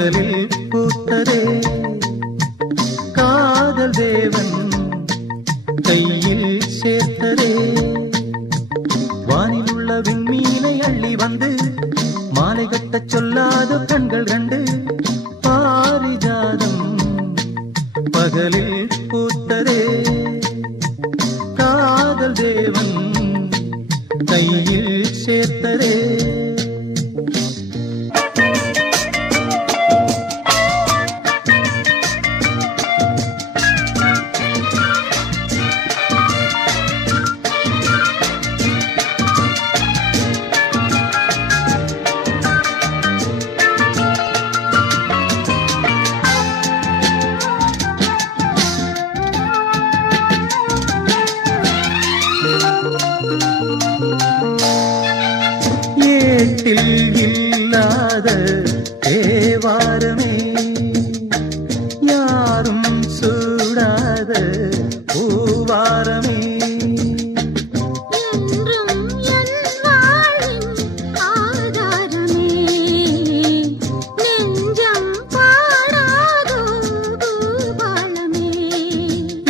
பகலில் பூத்ததே காதல் தேவன் கையில் சேர்த்ததே வானில் உள்ள விண்மீனை அள்ளி வந்து மாலை கட்டச் சொல்லாத கண்கள் கண்டு பாரிஜாதம் பகலில் பூத்ததே காதல் தேவன் கையில் சேர்த்ததே ஏட்டில் இல்லாத தேவாரமே யாரும் சூடாத பூவாரமே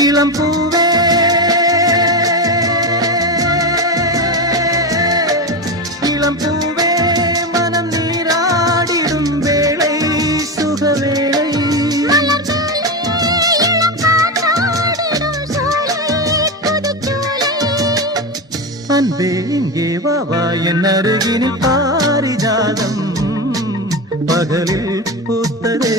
இளம் பூவே இளம் பூவே மனம் நீராடிடும் வேளை சுகவேளை அன்பே இங்கே வா என் அருகினில் பாரிஜாதம் பகலில் பூத்ததே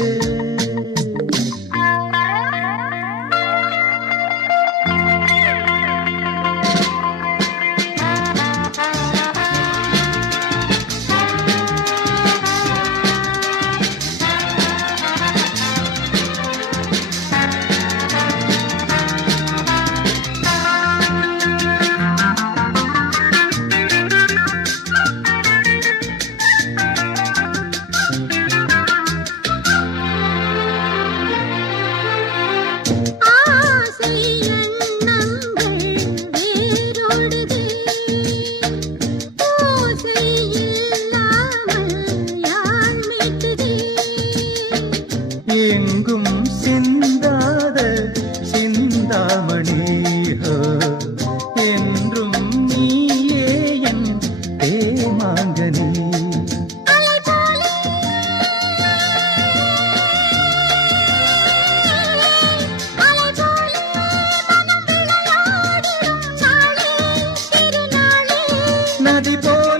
எங்கும் சிந்தாத சிந்தாமணி என்றும் நீயே என் தேமாங்கனி நதி போல